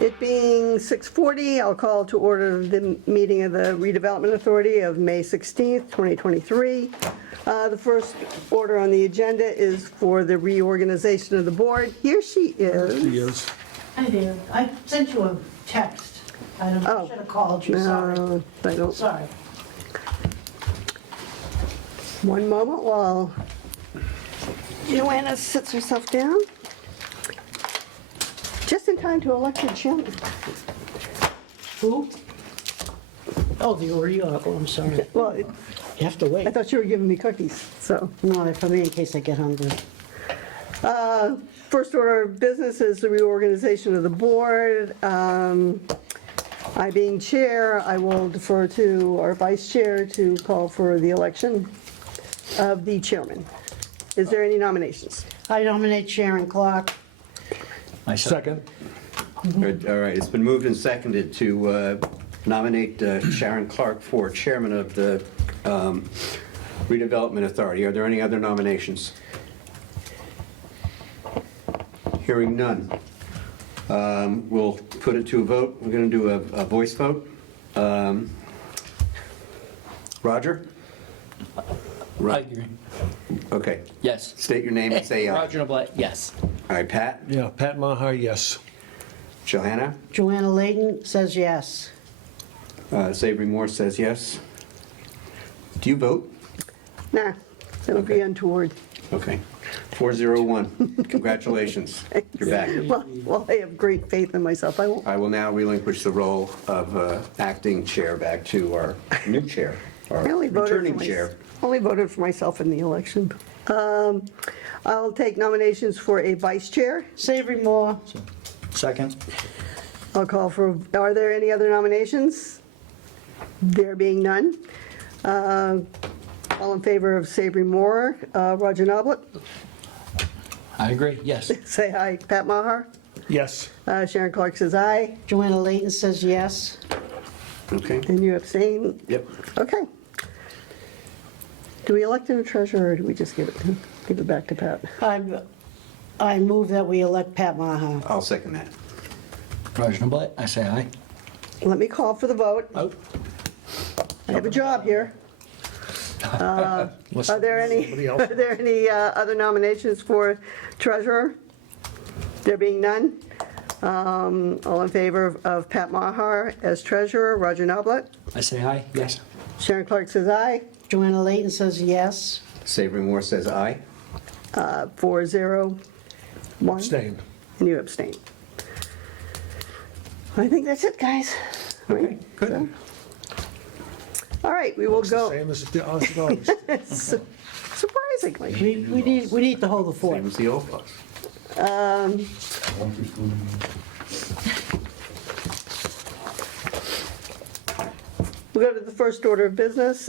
It being 6:40, I'll call to order the meeting of the Redevelopment Authority of May 16th, 2023. The first order on the agenda is for the reorganization of the board. Here she is. She is. Hi there. I sent you a text. I Oh. should have called you, sorry. I don't. Sorry. One moment while Joanna sits herself down. Just in time to elect the chairman. Who? Oh, the Oreo, oh, I'm sorry. Well, You have to I wait. thought you were giving me cookies, so. No, they're for me in case I get hungry. First order of business is the reorganization of the board. I being chair, I will defer to our vice chair to call for the election of the chairman. Is there any nominations? I nominate Sharon Clark. Second. All right, it's been moved and seconded to nominate Sharon Clark for chairman of the Redevelopment Authority. Are there any other nominations? Hearing none. We'll put it to a vote. We're going to do a voice vote. Roger? I agree. Okay. Yes. State your name and say aye. All Roger Noblet, yes. right, Pat? Yeah, Pat Maher, yes. Johanna? Joanna Layton says yes. Savory Moore says yes. Do you vote? Nah, it'll be Okay. untoward. Okay. 401. Congratulations. You're back. Well, I have great faith in myself. I won't. I will now relinquish the role of acting chair back to our new chair, our I only voted returning for chair. only voted for myself in the election. I'll take nominations for a vice chair. Savory Moore. Second? I'll call for, are there any other nominations? There being none. All in favor of Savory Moore, Roger Noblet, I agree, yes. say aye. Pat Maher, Yes. Sharon Clark says aye, Joanna Layton says yes. Okay? and you abstain. Yep. Okay. Do we elect a treasurer, or do we just give it back to Pat? I move that we elect Pat Maher. I'll second that. Roger Noblet, I say aye. Let me call for the vote. Oh. I have a job here. Are there Somebody else. any other nominations for treasurer? There being none, all in favor of Pat Maher as treasurer, Roger Noblet, I say aye, yes. Sharon Clark says aye, Joanna Layton says yes. Savory Moore says aye. 4-0-1, Abstain. and you abstain. I think that's it, guys. Okay, good. All right, we will go, Same as the August. surprisingly. We need to hold the fort. Same as the old folks. We'll go to the first order of business.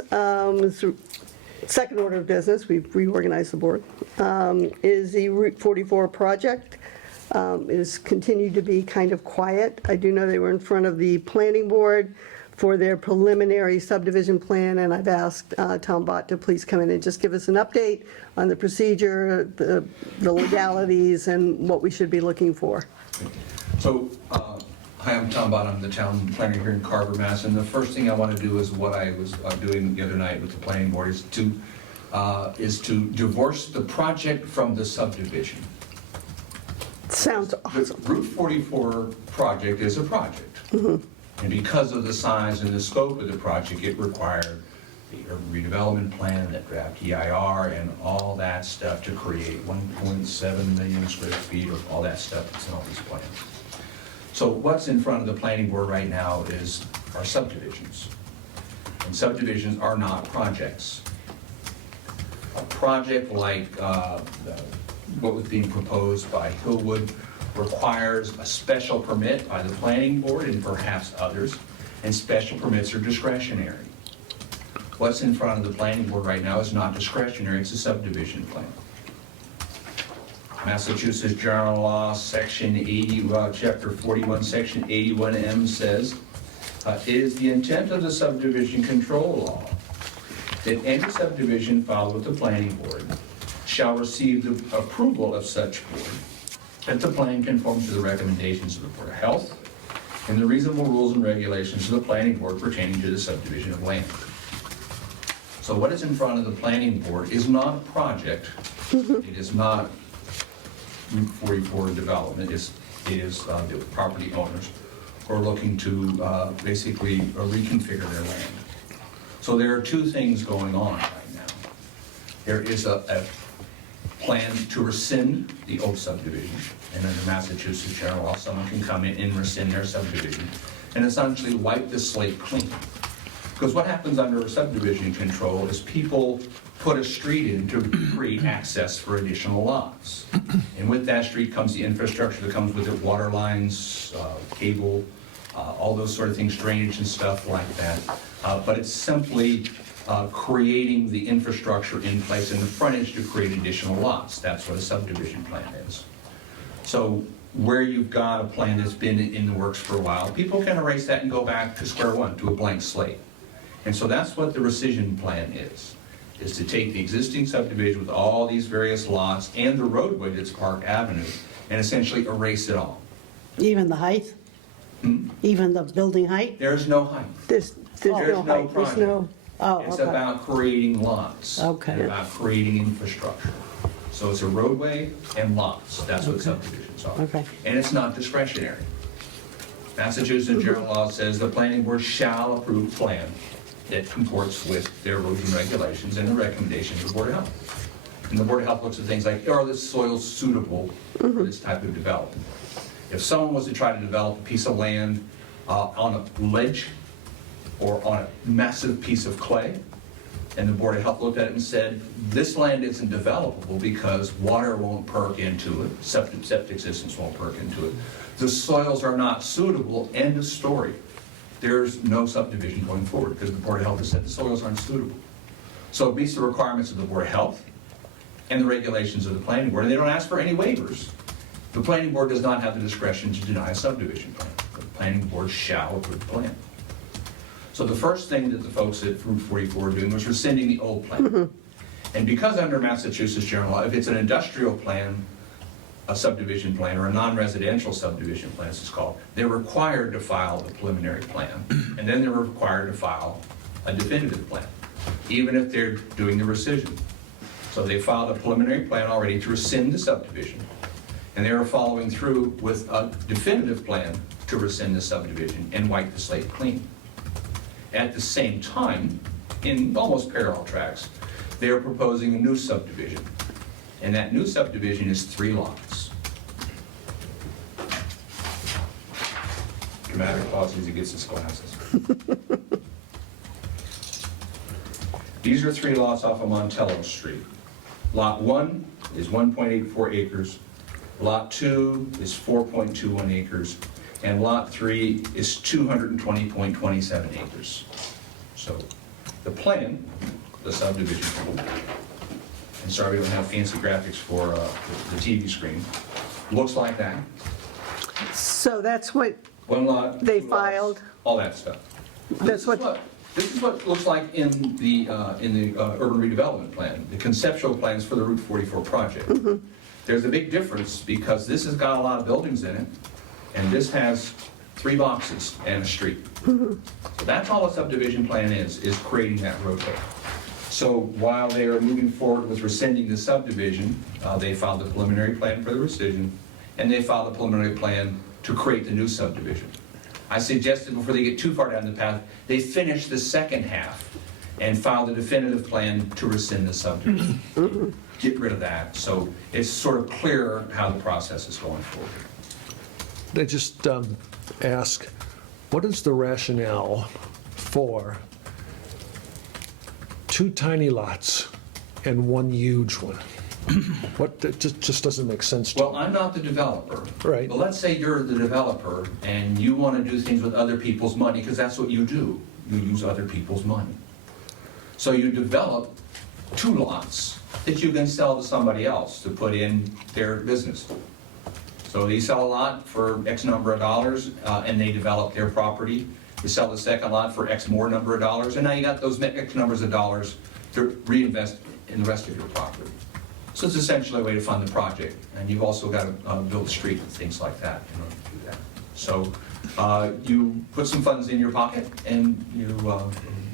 Second order of business, we've reorganized the board, is the Route 44 project. Is continued to be kind of quiet. I do know they were in front of the planning board for their preliminary subdivision plan, and I've asked Tom Bott to please come in and just give us an update on the procedure, the legalities, and what we should be looking for. So, hi, I'm Tom Bott, I'm the town planner here in Carver, Mass. And the first thing I want to do is what I was doing the other night with the planning board is to divorce the project from the subdivision. Sounds The awesome. Route 44 project is a project. And because of the size and the scope of the project, it required the redevelopment plan, that draft EIR, and all that stuff to create 1.7 million square feet of all that stuff that's in all these plans. So what's in front of the planning board right now are subdivisions. And subdivisions are not projects. A project like what was being proposed by Hillwood requires a special permit by the planning board and perhaps others, and special permits are discretionary. What's in front of the planning board right now is not discretionary, it's a subdivision plan. Massachusetts General Law, Section 80, Chapter 41, Section 81M says, it is the intent of the subdivision control law that any subdivision filed with the planning board shall receive the approval of such board if the plan conforms to the recommendations of the Board of Health, and the reasonable rules and regulations of the planning board pertaining to the subdivision of land. So what is in front of the planning board is not a project. It is not Route 44 development. It is the property owners who are looking to basically reconfigure their land. So there are two things going on right now. There is a plan to rescind the old subdivision, and under Massachusetts general law, someone can come in and rescind their subdivision and essentially wipe the slate clean. Because what happens under subdivision control is people put a street in to create access for additional lots. And with that street comes the infrastructure that comes with it, water lines, cable, all those sort of things, drainage and stuff like that. But it's simply creating the infrastructure in place in the frontage to create additional lots. That's what a subdivision plan is. So where you've got a plan that's been in the works for a while, people can erase that and go back to square one, to a blank slate. And so that's what the rescission plan is to take the existing subdivision with all these various lots and the roadway that's Park Avenue and essentially erase it all. Even the height? Even the building height? There's no height. There's no height, there's no, Oh, It's okay. about creating lots. Okay. And about creating infrastructure. So it's a roadway and lots. That's what subdivisions are. Okay. And it's not discretionary. Massachusetts general law says the planning board shall approve plan that comports with their rules and regulations and the recommendations of the Board of Health. And the Board of Health looks at things like, are this soil suitable for this type of development? If someone was to try to develop a piece of land on a ledge or on a massive piece of clay, and the Board of Health looked at it and said, this land isn't developable because water won't perk into it, septic systems won't perk into it, the soils are not suitable, end of story. There's no subdivision going forward because the Board of Health has said the soils aren't suitable. So it meets the requirements of the Board of Health and the regulations of the planning board, and they don't ask for any waivers. The planning board does not have the discretion to deny a subdivision plan. The planning board shall approve the plan. So the first thing that the folks at Route 44 are doing was rescinding the old plan. And because under Massachusetts general law, if it's an industrial plan, a subdivision plan, or a non-residential subdivision plan, as it's called, they're required to file the preliminary plan, and then they're required to file a definitive plan, even if they're doing the rescission. So they filed a preliminary plan already to rescind the subdivision, and they are following through with a definitive plan to rescind the subdivision and wipe the slate clean. At the same time, in almost parallel tracks, they are proposing a new subdivision, and that new subdivision is 3 lots. Dramatic pause as he gets his glasses. These are 3 lots off of Montello Street. Lot 1 is 1.84 acres, Lot 2 is 4.21 acres, and Lot 3 is 220.27 acres. So the plan, the subdivision plan, and sorry we don't have fancy graphics for the TV screen, looks like that. so that's what, 1 lot, They 2 lots, filed. all that stuff. That's This is what it looks like in the urban redevelopment plan, the conceptual plans for the Route 44 project. There's a big difference because this has got a lot of buildings in it, and this has 3 boxes and a street. So that's all a subdivision plan is creating that roadway. So while they are moving forward with rescinding the subdivision, they filed the preliminary plan for the rescission, and they filed a preliminary plan to create the new subdivision. I suggested before they get too far down the path, they finish the second half and file the definitive plan to rescind the subdivision. Get rid of that, so it's sort of clearer how the process is going forward. They just ask, what is the rationale for 2 tiny lots and 1 huge one? What, it just doesn't make sense to Well, me. I'm not the developer. Right. But let's say you're the developer and you want to do things with other people's money, because that's what you do. You use other people's money. So you develop 2 lots that you can sell to somebody else to put in their business. So they sell a lot for X number of dollars, and they develop their property. You sell the second lot for X more number of dollars, and now you got those X numbers of dollars to reinvest in the rest of your property. So it's essentially a way to fund the project, and you've also got to build a street and things like that in order to do that. So you put some funds in your pocket and you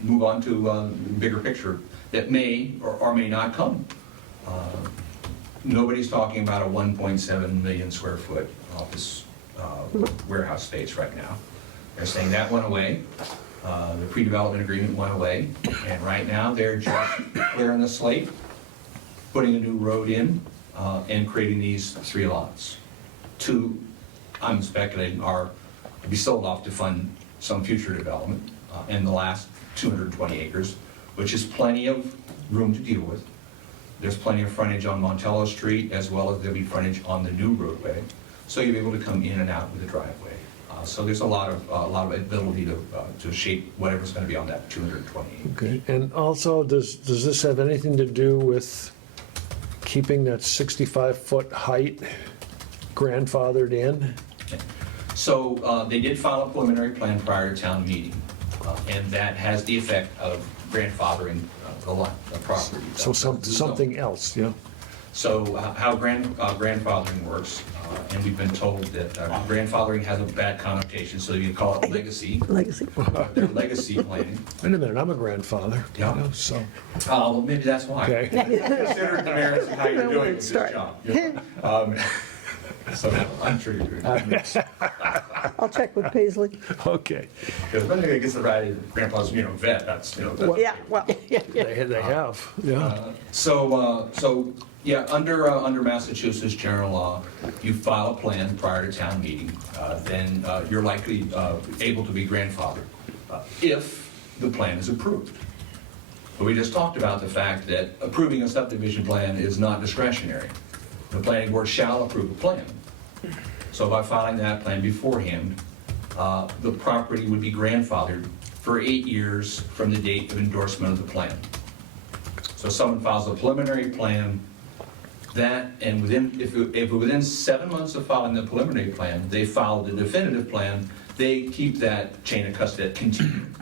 move on to a bigger picture that may or may not come. Nobody's talking about a 1.7 million square foot office warehouse space right now. They're saying that went away. The pre-development agreement went away, and right now they're just clearing the slate, putting a new road in, and creating these 3 lots. 2, I'm speculating, are to be sold off to fund some future development, and the last 220 acres, which is plenty of room to deal with. There's plenty of frontage on Montello Street, as well as there'll be frontage on the new roadway, so you'll be able to come in and out with the driveway. So there's a lot of ability to shape whatever's going to be on that 220 acres. Okay, and also, does this have anything to do with keeping that 65-foot height grandfathered in? So they did file a preliminary plan prior to town meeting, and that has the effect of grandfathering the property. So something else, yeah? So how grandfathering works, and we've been told that grandfathering has a bad connotation, so you call it legacy. Legacy. Their legacy planning. Wait a minute, I'm a grandfather, you Yeah. know, so, Well, maybe that's why. okay. Consider the merits of how you're doing with this Start. job. So I'm sure you're doing it. I'll check with Paisley. Okay, Because when they get the right grandpa's, vet, that's. Yeah, well, they have, yeah. So yeah, under Massachusetts general law, you file a plan prior to town meeting, then you're likely able to be grandfathered if the plan is approved. But we just talked about the fact that approving a subdivision plan is not discretionary. The planning board shall approve a plan. So by filing that plan beforehand, the property would be grandfathered for 8 years from the date of endorsement of the plan. So someone files a preliminary plan, that, and if within 7 months of filing the preliminary plan, they file the definitive plan, they keep that chain of custody, that continuum.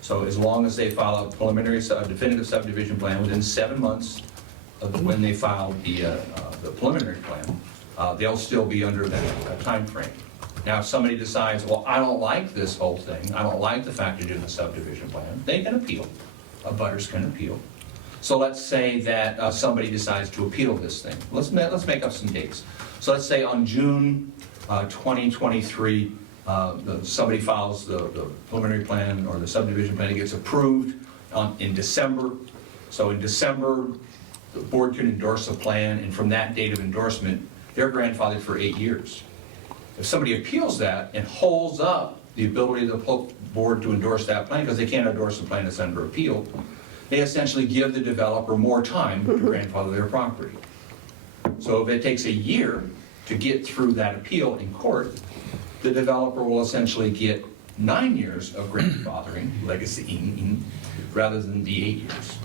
So as long as they file a preliminary, definitive subdivision plan within 7 months of when they filed the preliminary plan, they'll still be under that time frame. Now, if somebody decides, well, I don't like this whole thing, I don't like the fact you're doing the subdivision plan, they can appeal. Abutters can appeal. So let's say that somebody decides to appeal this thing. Let's make up some dates. So let's say on June 2023, somebody files the preliminary plan or the subdivision plan, it gets approved in December. So in December, the board can endorse a plan, and from that date of endorsement, they're grandfathered for 8 years. If somebody appeals that and holds up the ability of the board to endorse that plan, because they can't endorse a plan that's under appeal, they essentially give the developer more time to grandfather their property. So if it takes a year to get through that appeal in court, the developer will essentially get 9 years of grandfathering, legacy, rather than the 8 years.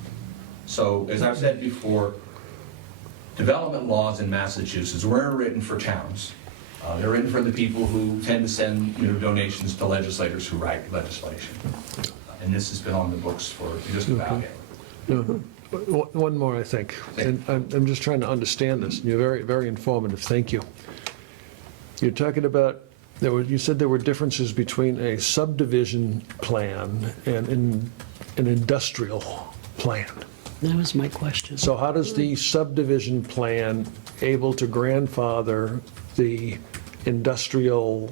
So as I've said before, development laws in Massachusetts weren't written for towns. They're written for the people who tend to send donations to legislators who write legislation. And this has been on the books for just about it. One more, I think, and I'm just trying to understand this. You're very, very informative, thank you. You're talking about, you said there were differences between a subdivision plan and an industrial plan. That was my question. So how does the subdivision plan able to grandfather the industrial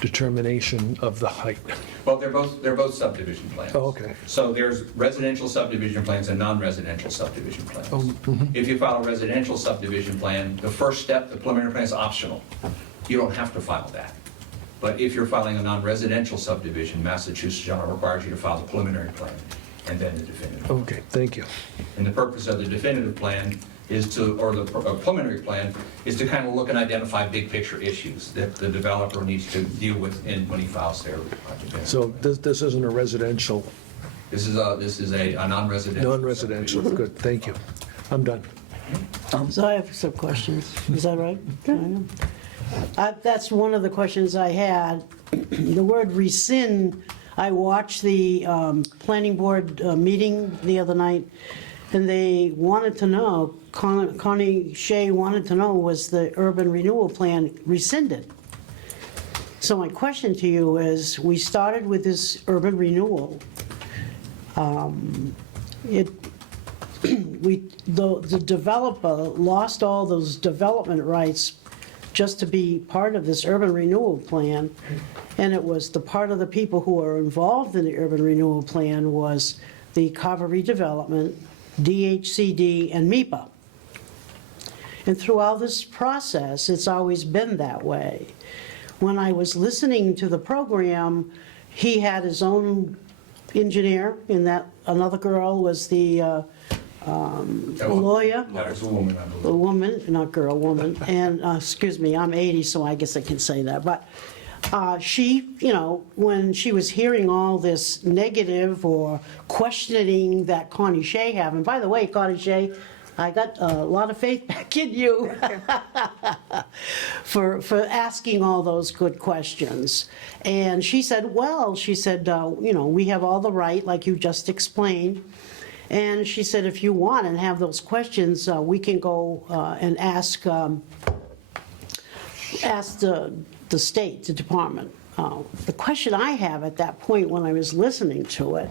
determination of the height? Well, they're both subdivision plans. Oh, okay. So there's residential subdivision plans and non-residential subdivision plans. If you file a residential subdivision plan, the first step, the preliminary plan, is optional. You don't have to file that. But if you're filing a non-residential subdivision, Massachusetts general requires you to file the preliminary plan and then the definitive. Okay, thank you. And the purpose of the definitive plan is to, or the preliminary plan, is to kind of look and identify big picture issues that the developer needs to deal with when he files their definitive. So this isn't a residential, This is a non-residential. non-residential, good, thank you. I'm done. So I have some questions. Is that right? That's one of the questions I had. The word rescind, I watched the planning board meeting the other night, and they wanted to know, Connie Shea wanted to know, was the urban renewal plan rescinded? So my question to you is, we started with this urban renewal. The developer lost all those development rights just to be part of this urban renewal plan. And it was the part of the people who are involved in the urban renewal plan was the Carver Redevelopment, DHCD, and MIPA. And throughout this process, it's always been that way. When I was listening to the program, he had his own engineer, and that another girl was the lawyer. That was a woman, I A believe. woman, not girl, woman, and, excuse me, I'm 80, so I guess I can say that, but she, when she was hearing all this negative or questioning that Connie Shea have, and by the way, Connie Shea, I got a lot of faith back in you for asking all those good questions. And she said, we have all the right, like you just explained. And she said, if you want and have those questions, we can go and ask the state, the department. The question I have at that point when I was listening to it,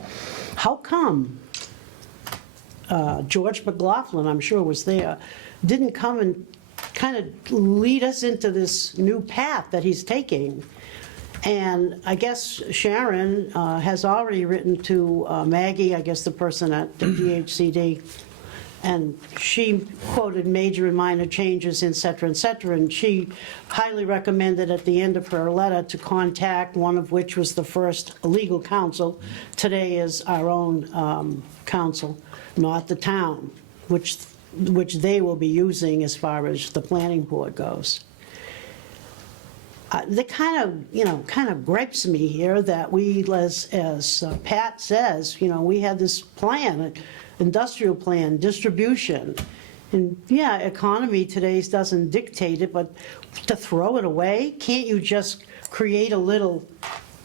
how come George McLaughlin, I'm sure was there, didn't come and kind of lead us into this new path that he's taking? And I guess Sharon has already written to Maggie, I guess the person at the DHCD, and she quoted major and minor changes, et cetera, and she highly recommended at the end of her letter to contact one of which was the first legal counsel. Today is our own counsel, not the town, which they will be using as far as the planning board goes. That kind of gripes me here that we, as Pat says, we had this plan, industrial plan, distribution. And yeah, economy today doesn't dictate it, but to throw it away, can't you just create a little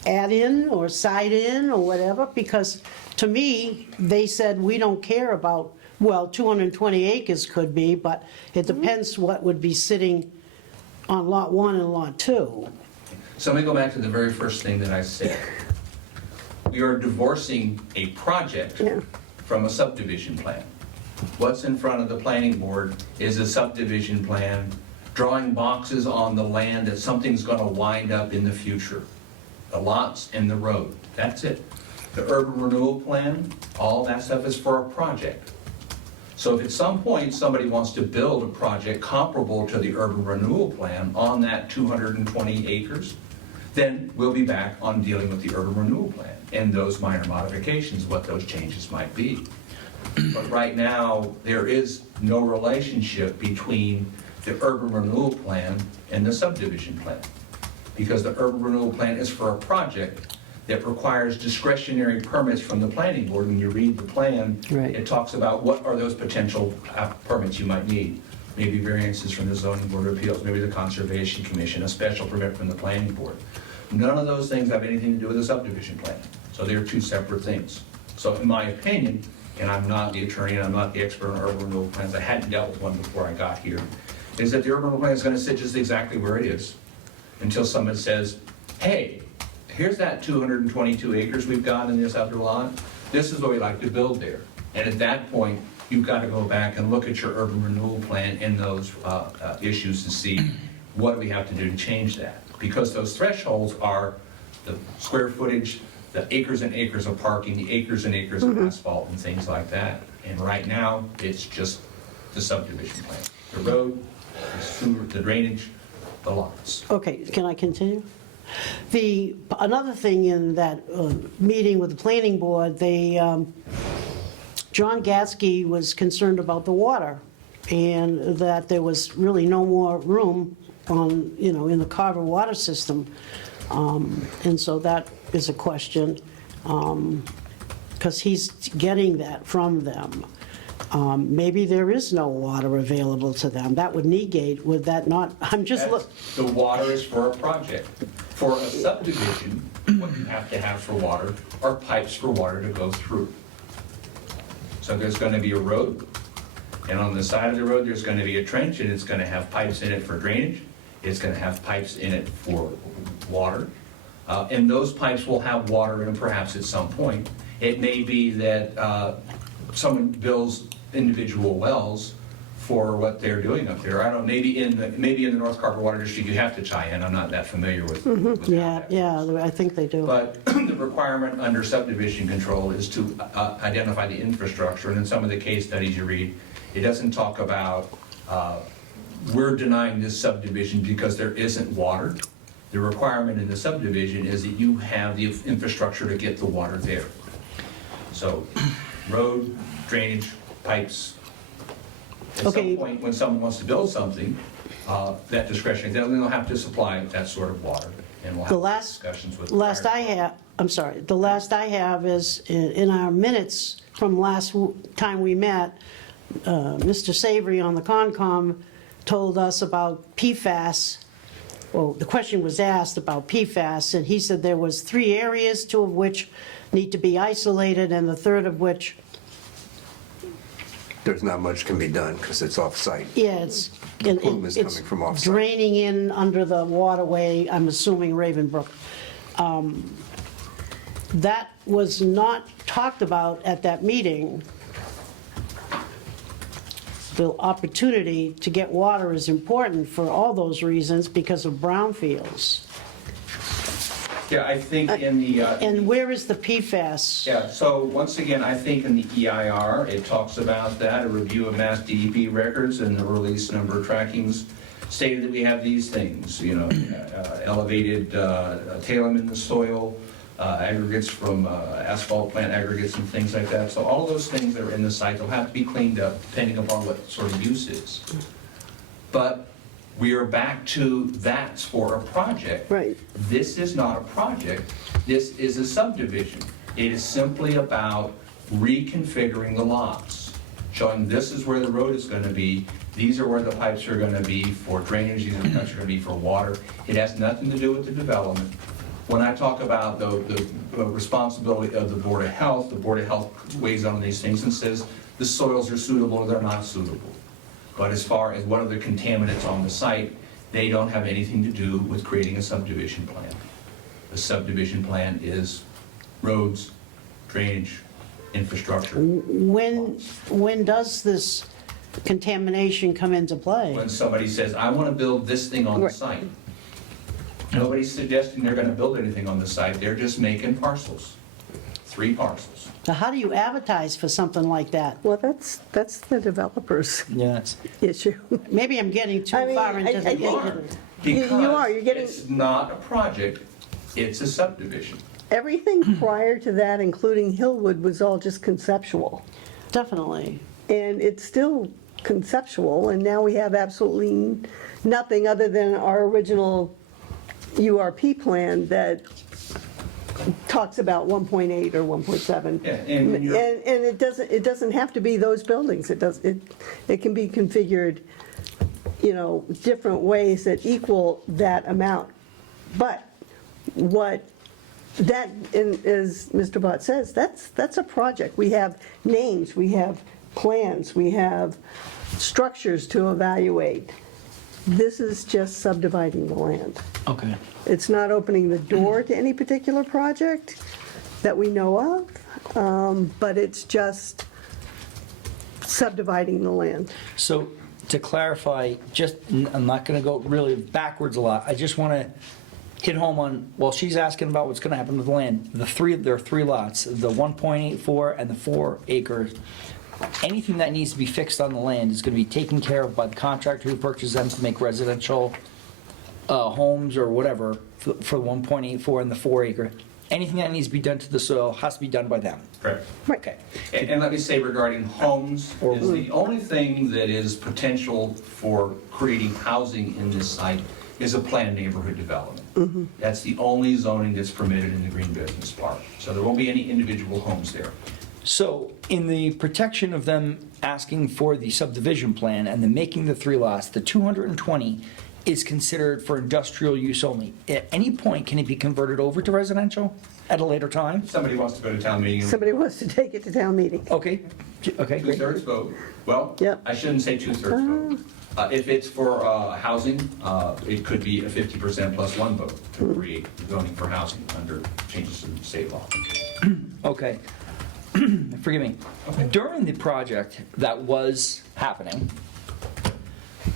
add-in or side-in or whatever? Because to me, they said, we don't care about, 220 acres could be, but it depends what would be sitting on Lot 1 and Lot 2. So let me go back to the very first thing that I said. We are divorcing a project from a subdivision plan. What's in front of the planning board is a subdivision plan, drawing boxes on the land that something's going to wind up in the future. The lots and the road, that's it. The urban renewal plan, all that stuff is for a project. So if at some point somebody wants to build a project comparable to the urban renewal plan on that 220 acres, then we'll be back on dealing with the urban renewal plan and those minor modifications, what those changes might be. But right now, there is no relationship between the urban renewal plan and the subdivision plan, because the urban renewal plan is for a project that requires discretionary permits from the planning board. When you read the plan, Right. it talks about what are those potential permits you might need. Maybe variances from the zoning board of appeals, maybe the conservation commission, a special permit from the planning board. None of those things have anything to do with the subdivision plan. So they're two separate things. So in my opinion, and I'm not the attorney and I'm not the expert on urban renewal plans, I hadn't dealt with one before I got here, is that the urban renewal plan is going to sit just exactly where it is until someone says, hey, here's that 222 acres we've got in this other lot. This is what we'd like to build there. And at that point, you've got to go back and look at your urban renewal plan and those issues to see what do we have to do to change that. Because those thresholds are the square footage, the acres and acres of parking, the acres and acres of asphalt and things like that. And right now, it's just the subdivision plan. The road, the sewer, the drainage, the lots. Okay, can I continue? Another thing in that meeting with the planning board, John Gatsky was concerned about the water, and that there was really no more room in the Carver water system. And so that is a question, because he's getting that from them. Maybe there is no water available to them. That would negate, would that not? I'm just look. The water is for a project. For a subdivision, what you have to have for water are pipes for water to go through. So there's going to be a road, and on the side of the road, there's going to be a trench, and it's going to have pipes in it for drainage. It's going to have pipes in it for water, and those pipes will have water in them perhaps at some point. It may be that someone builds individual wells for what they're doing up there. I don't know, maybe in the North Carver Water District, you have to tie in. I'm not that familiar with how Yeah, that yeah, works. I think they do. But the requirement under subdivision control is to identify the infrastructure, and in some of the case studies you read, it doesn't talk about, we're denying this subdivision because there isn't water. The requirement in the subdivision is that you have the infrastructure to get the water there. So, road, drainage, pipes. At Okay. some point, when someone wants to build something, that discretion, then they'll have to supply that sort of water, and we'll The have last, discussions with. last fire I have, I'm sorry, the last I have is in our minutes from last time we met, Mr. Savory on the Concom told us about PFAS. Well, the question was asked about PFAS, and he said there was 3 areas, 2 of which need to be isolated, and the third of which, There's not much can be done because it's off-site. yeah, it's Plume is coming from offsite. draining in under the waterway, I'm assuming Ravenbrook. That was not talked about at that meeting. The opportunity to get water is important for all those reasons because of brownfields. Yeah, I think in the. And where is the PFAS? Yeah, so once again, I think in the EIR, it talks about that, a review of mass DEP records and the release number trackings stated that we have these things, elevated talum in the soil, aggregates from asphalt plant aggregates and things like that. So all those things that are in the site will have to be cleaned up depending upon what sort of use is. But we are back to that's for a project. Right. This is not a project, this is a subdivision. It is simply about reconfiguring the lots, showing this is where the road is gonna be, these are where the pipes are gonna be for drainage, these are the pipes are gonna be for water. It has nothing to do with the development. When I talk about the responsibility of the Board of Health, the Board of Health weighs on these things and says the soils are suitable or they're not suitable. But as far as what are the contaminants on the site, they don't have anything to do with creating a subdivision plan. The subdivision plan is roads, drainage, infrastructure. When does this contamination come into play? When somebody says, I want to build this thing on the Right. site. Nobody's suggesting they're going to build anything on the site, they're just making parcels, 3 parcels. Now, how do you advertise for something like that? Well, that's the developer's Yeah, it's, issue. Maybe I'm getting too I mean, far into the I You are, thinking. You are, you're because getting- it's not a project, it's a subdivision. Everything prior to that, including Hillwood, was all just conceptual. Definitely. And it's still conceptual, and now we have absolutely nothing other than our original URP plan that talks about 1.8 or 1.7. Yeah, and you're- And it doesn't have to be those buildings. It can be configured, different ways that equal that amount. But what that, and as Mr. Bott says, that's a project. We have names, we have plans, we have structures to evaluate. This is just subdividing the land. okay. It's not opening the door to any particular project that we know of, but it's just subdividing the land. So to clarify, I'm not going to go really backwards a lot. I just want to hit home on, well, she's asking about what's going to happen with the land. There are 3 lots, the 1.84 and the 4 acres. Anything that needs to be fixed on the land is going to be taken care of by the contractor who purchases them to make residential homes or whatever for the 1.84 and the 4 acre. Anything that needs to be done to the soil has to be done by them. Correct. Okay. And let me say regarding homes, is the only thing that is potential for creating housing in this site is a planned neighborhood development. That's the only zoning that's permitted in the Green Business Park. So there won't be any individual homes there. So in the protection of them asking for the subdivision plan and then making the 3 lots, the 220 is considered for industrial use only. At any point, can it be converted over to residential? at a later time? Somebody wants to go to town meeting. Somebody wants to take it to town meeting. Okay, okay, great. Two-thirds vote. Well, Yep. I shouldn't say two-thirds vote. If it's for housing, it could be a 50% plus one vote to create zoning for housing under changes in state law. Okay. Forgive me. During the project that was happening,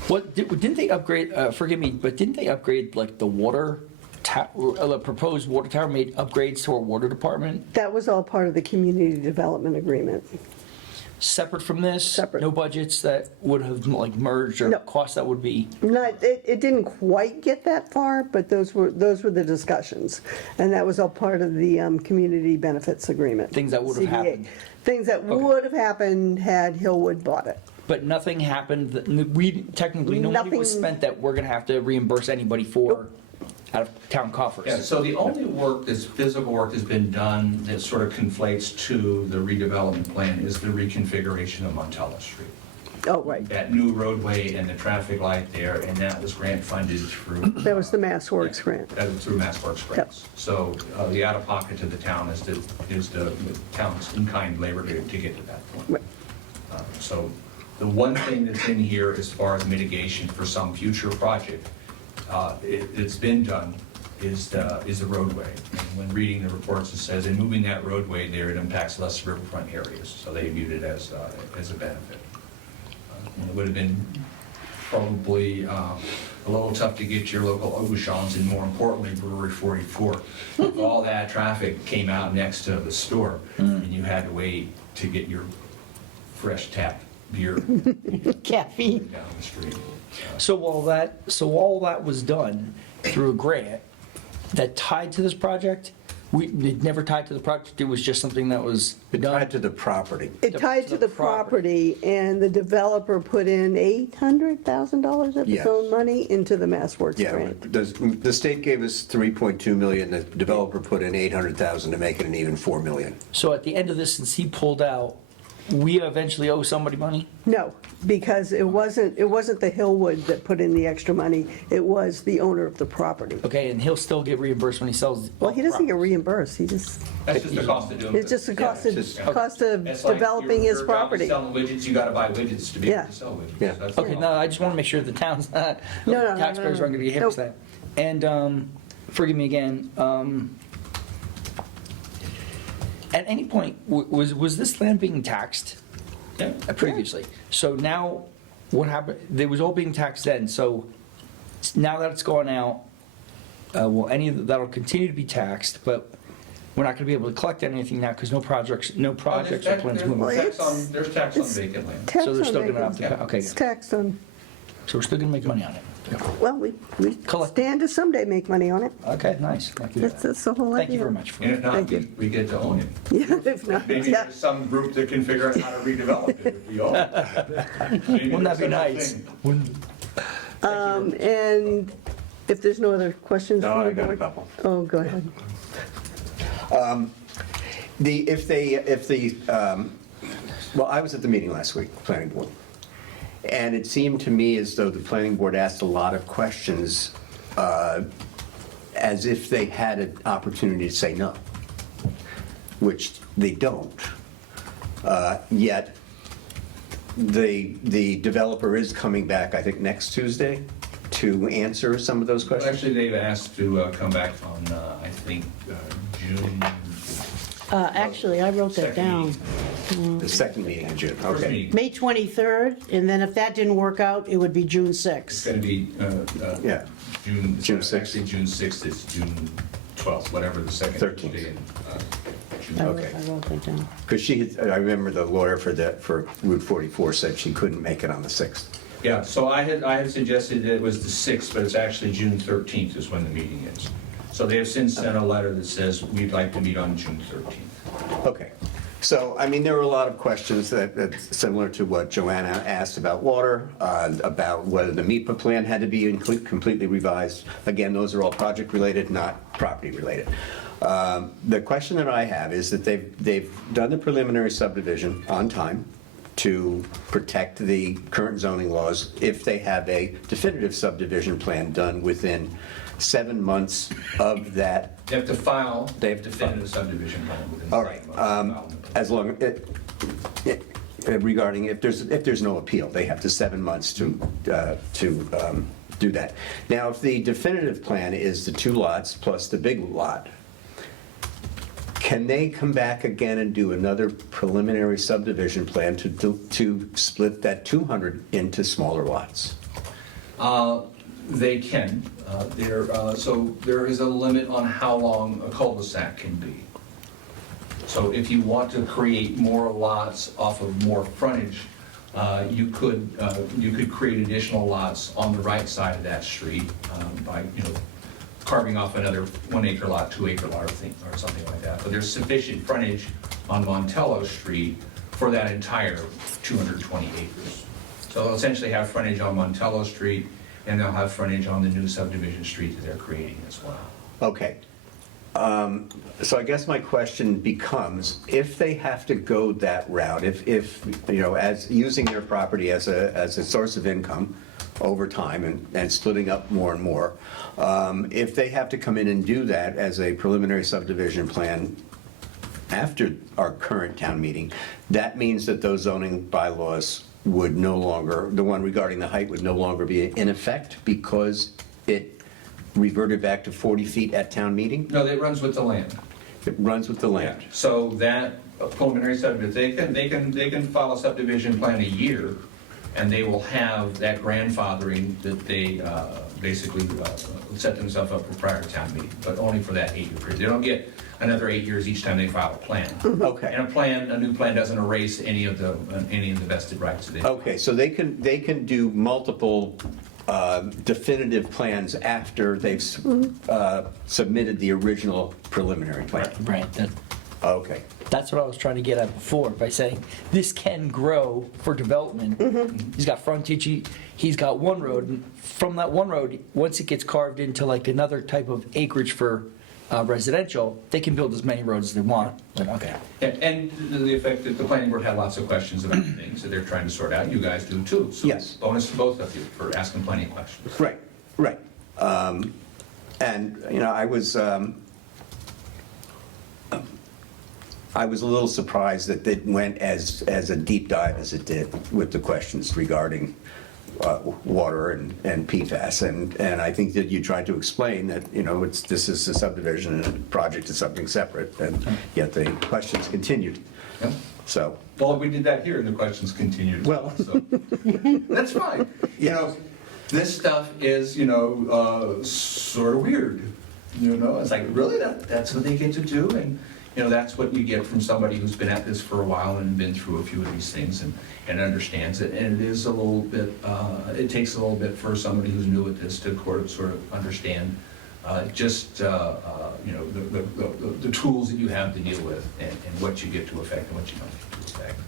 didn't they upgrade, forgive me, but didn't they upgrade like the the proposed water tower made upgrades to our water department? That was all part of the community development agreement. Separate from this? Separate. No budgets that would have like merged or No. costs that would be? It didn't quite get that far, but those were the discussions. And that was all part of the community benefits agreement. Things that would have CBA. happened. Things that would have happened had Hillwood bought it. But nothing happened, technically, no money was Nothing- spent that we're gonna have to reimburse anybody for out of town coffers. Yeah, so the only work, this physical work that's been done that sort of conflates to the redevelopment plan is the reconfiguration of Montella Street. Oh, right. That new roadway and the traffic light there, and that was grant funded through. That was the Mass Works grant. That was through Mass Works grants. So the out-of-pocket to the town is the town's in-kind labor to get to that point. Right. So the one thing that's in here as far as mitigation for some future project, it's been done, is the roadway. And when reading the reports, it says, in moving that roadway there, it impacts less riverfront areas. So they viewed it as a benefit. It would have been probably a little tough to get your local Aubuchons and, more importantly, Brewery 44. If all that traffic came out next to the store, and you had to wait to get your fresh tap beer Caffeine. down the street. So all that was done through a grant that tied to this project? It never tied to the project, it was just something that was It done? tied to the property. It tied to the property, and the developer put in $800,000 of his Yes. own money into the Mass Works Yeah, grant. the state gave us 3.2 million, the developer put in 800,000 to make it an even 4 million. So at the end of this, since he pulled out, we eventually owe somebody money? No, because it wasn't the Hillwood that put in the extra money, it was the owner of the property. Okay, and he'll still get reimbursed when he sells? Well, he doesn't get reimbursed, he just, That's just the cost of doing it's just the cost of, it's just- cost of It's like developing his your job is property. selling widgets, you gotta buy widgets to be able Yeah. to sell widgets. Yeah. That's Okay, all. no, I just want to make sure the town's, no, taxpayers no. aren't going to get hit with Nope. that. And forgive me again, at any point, was this land being taxed Yeah. previously? So now, what happened, it was all being taxed then, so now that it's gone out, well, that'll continue to be taxed, but we're not going to be able to collect anything now because no projects or plans moving. There's tax on It's- vacant land. Tax So they're on still gonna vacant- have to, okay, It's taxed on, so we're still going to make money on it. well, we Collect- stand to someday make money on it. Okay, nice, thank you. That's the whole idea. Thank you very much for And if not, Thank you. we get to own it. Yeah, if not, Maybe yeah. there's some group that can figure out how to redevelop it if we own it. Wouldn't that be nice? And if there's no other questions No, from the I got a board? couple. Oh, go ahead. Well, I was at the meeting last week, planning board, and it seemed to me as though the planning board asked a lot of questions as if they had an opportunity to say no, which they don't. Yet, the developer is coming back, I think, next Tuesday to answer some of those questions. Actually, they've asked to come back on, I think, June. Actually, I wrote that Second down. meeting. The second meeting in June, First okay. meeting. May 23rd, and then if that didn't work out, it would be June It's 6th. going to be Yeah. June. June it's 6th. Actually, June 6th, it's June 12th, whatever the second 13th. Tuesday in June. I Okay. wrote that down. Because I remember the lawyer for Route 44 said she couldn't make it on the 6th. Yeah, so I had suggested that it was the 6th, but it's actually June 13th is when the meeting is. So they have since sent a letter that says, we'd like to meet on June 13th. Okay. So, I mean, there were a lot of questions that's similar to what Joanna asked about water, about whether the MEPA plan had to be completely revised. Again, those are all project-related, not property-related. The question that I have is that they've done the preliminary subdivision on time to protect the current zoning laws if they have a definitive subdivision plan done within 7 months of that. They have to file They a have to file. definitive subdivision plan within. All 7 right, months of filing the plan. as long, regarding, if there's no appeal, they have to 7 months to do that. Now, if the definitive plan is the 2 lots plus the big lot, can they come back again and do another preliminary subdivision plan to split that 200 into smaller lots? They can. So there is a limit on how long a cul-de-sac can be. So if you want to create more lots off of more frontage, you could create additional lots on the right side of that street by, carving off another 1 acre lot, 2 acre lot, or something like that. But there's sufficient frontage on Montello Street for that entire 220 acres. So they'll essentially have frontage on Montello Street, and they'll have frontage on the new subdivision street that they're creating as well. Okay. So I guess my question becomes, if they have to go that route, if as using their property as a source of income over time and splitting up more and more, if they have to come in and do that as a preliminary subdivision plan after our current town meeting, that means that those zoning bylaws would no longer, the one regarding the height would no longer be in effect because it reverted back to 40 feet at town meeting? No, that runs with the land. It runs with the land. So that preliminary subdivision, they can file a subdivision plan a year, and they will have that grandfathering that they basically set themselves up for prior to town meeting, but only for that 8-year period. They don't get another 8 years each time they file a plan. Okay. And a new plan doesn't erase any of the vested rights that they. Okay, so they can do multiple definitive plans after they've submitted the original preliminary plan? Right, Okay. that's what I was trying to get at before, by saying this can grow for development. He's got frontage, he's got one road, and from that one road, once it gets carved into like another type of acreage for residential, they can build as many roads as they want. But, okay. And the effect that the planning board had lots of questions about things that they're trying to sort out. You guys do too. So Yes. bonus to both of you for asking plenty of questions. Right. And, I was a little surprised that it went as a deep dive as it did with the questions regarding water and PFAS. And I think that you tried to explain that, this is a subdivision and the project is something separate, and yet the questions continued. Yeah. So, Well, we did that here, and the questions continued. Well. So that's fine. This stuff is, sort of weird. It's like, really? That's what they get to do? And, that's what you get from somebody who's been at this for a while and been through a few of these things and understands it. And it is a little bit, it takes a little bit for somebody who's new at this to sort of understand the tools that you have to deal with and what you get to affect and what you don't get to affect.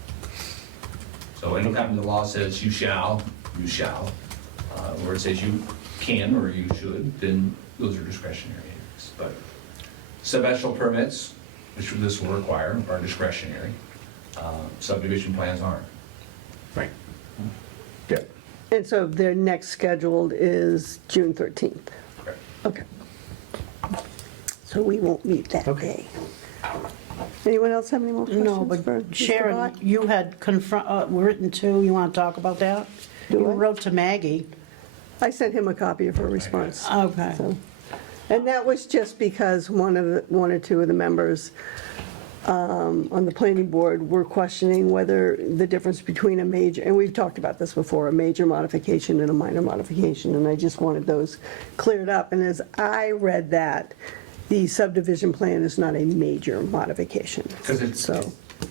So anytime the law says you shall, where it says you can or you should, then those are discretionary areas. But special permits, which this will require, are discretionary. Subdivision plans aren't. right. Yeah. And so their next scheduled is June 13th. Correct. Okay. So we won't meet that Okay. day. Anyone else have any more questions? No, for but Mr. Sharon, Bott? you had written to, you want to talk about that? Do You I? wrote to Maggie. I sent him a copy of her response. Okay. So, and that was just because one or two of the members on the planning board were questioning whether the difference between a major, and we've talked about this before, a major modification and a minor modification, and I just wanted those cleared up. And as I read that, the subdivision plan is not a major modification. Because it's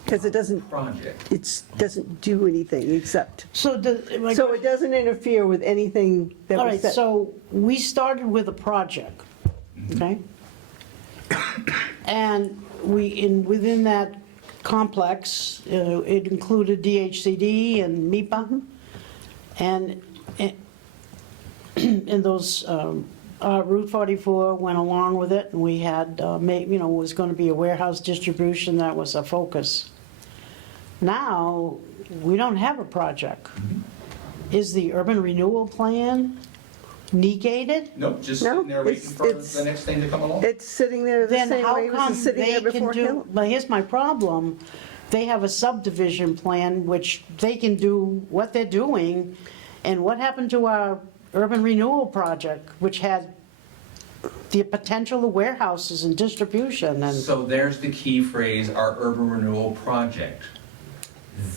Because it doesn't, project. it doesn't do anything except, So, so it doesn't interfere with anything that all was right, said. so we started with a project, okay? And within that complex, it included DHCD and MIPA. And those, Route 44 went along with it, and we had, was going to be a warehouse distribution, that was a focus. Now, we don't have a project. Is the urban renewal plan negated? Nope, just No, sitting there waiting it's- for it's- the next thing to come along. It's sitting there the Then same how way it come was sitting they there can before do, Hill. but here's my problem, they have a subdivision plan, which they can do what they're doing, and what happened to our urban renewal project, which had the potential of warehouses and distribution, and, So there's the key phrase, our urban renewal project.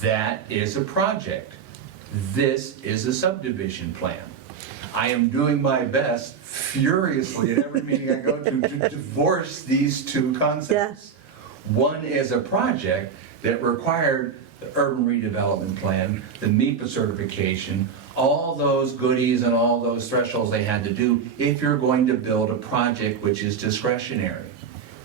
That is a project. This is a subdivision plan. I am doing my best furiously at every meeting I go to divorce these two concepts. One is a project that required the urban redevelopment plan, the MEPA certification, all those goodies and all those thresholds they had to do if you're going to build a project which is discretionary.